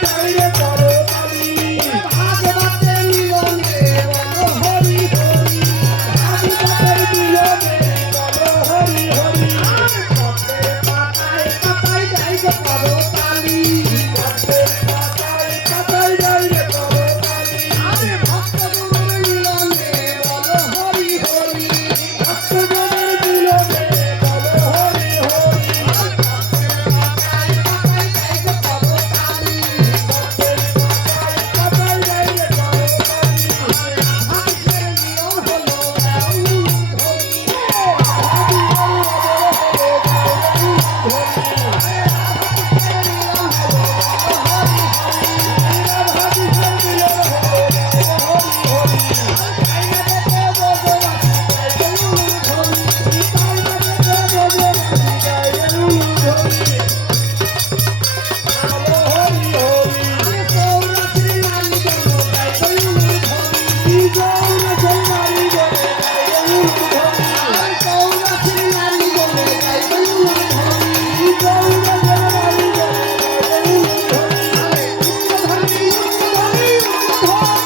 Hallelujah. Oh,